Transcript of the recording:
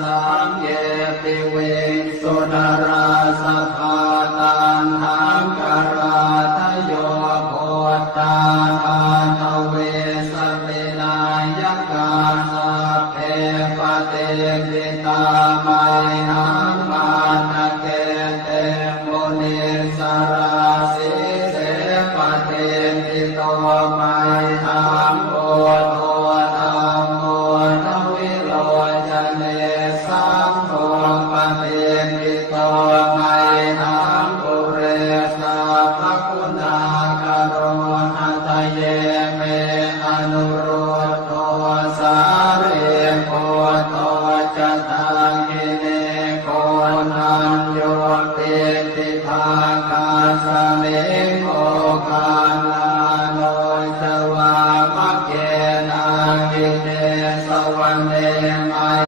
สังเยปิเวสุนราสภาตันหังกราทโยโพตาทานเวสตินายกาสัพเพปเตปิตามัยหังมานะเกเตมุนิสราสิเสปเตปิโตมัยหังโอโทธัมโมทวิโรจเน